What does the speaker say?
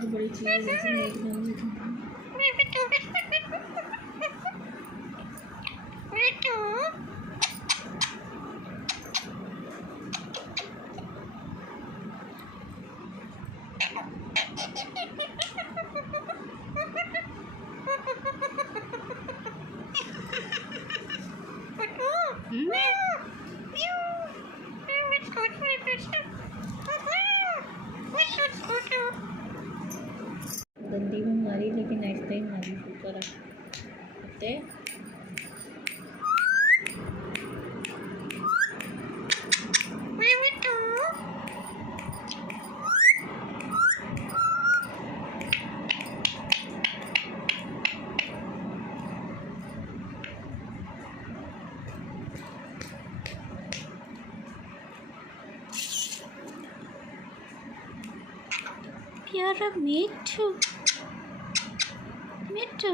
जो बड़ी चीज़ है जैसे एकदम गंदी में मारी लेकिन ऐसे ही मारी शुक्र है प्यारा मिट्ठू मिट्ठू